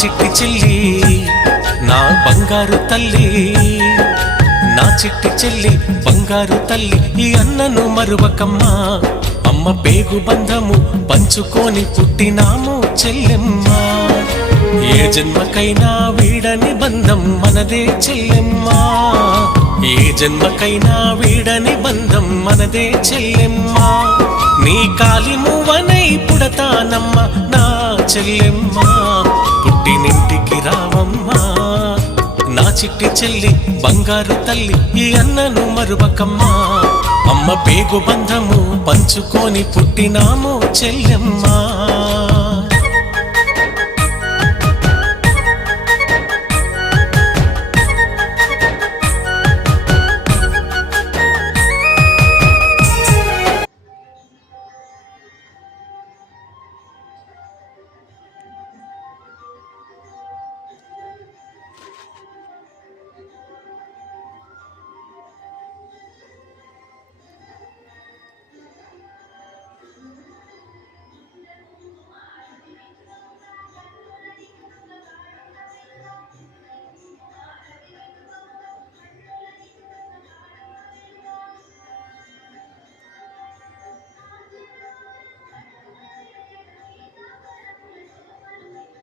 చిట్టి చెల్లి నా బంగారు తల్లి, నా చిట్టి చెల్లి బంగారు తల్లి, ఈ అన్నను మరువకమ్మా. అమ్మ పేగు బంధము పంచుకొని పుట్టినాము చెల్లెమ్మ. ఏ జన్మకైనా వీడని బంధం మనదే చెల్లెమ్మ, ఏ జన్మకైనా వీడని బంధం మనదే చెల్లెమ్మ. నీ కాలి మువ్వనై పుడతానమ్మ నా చెల్లెమ్మ, పుట్టినింటికి రావమ్మా. నా చిట్టి చెల్లి బంగారు తల్లి, ఈ అన్నను మరువకమ్మా. అమ్మ పేగు బంధము పంచుకొని పుట్టినాము చెల్లెమ్మ.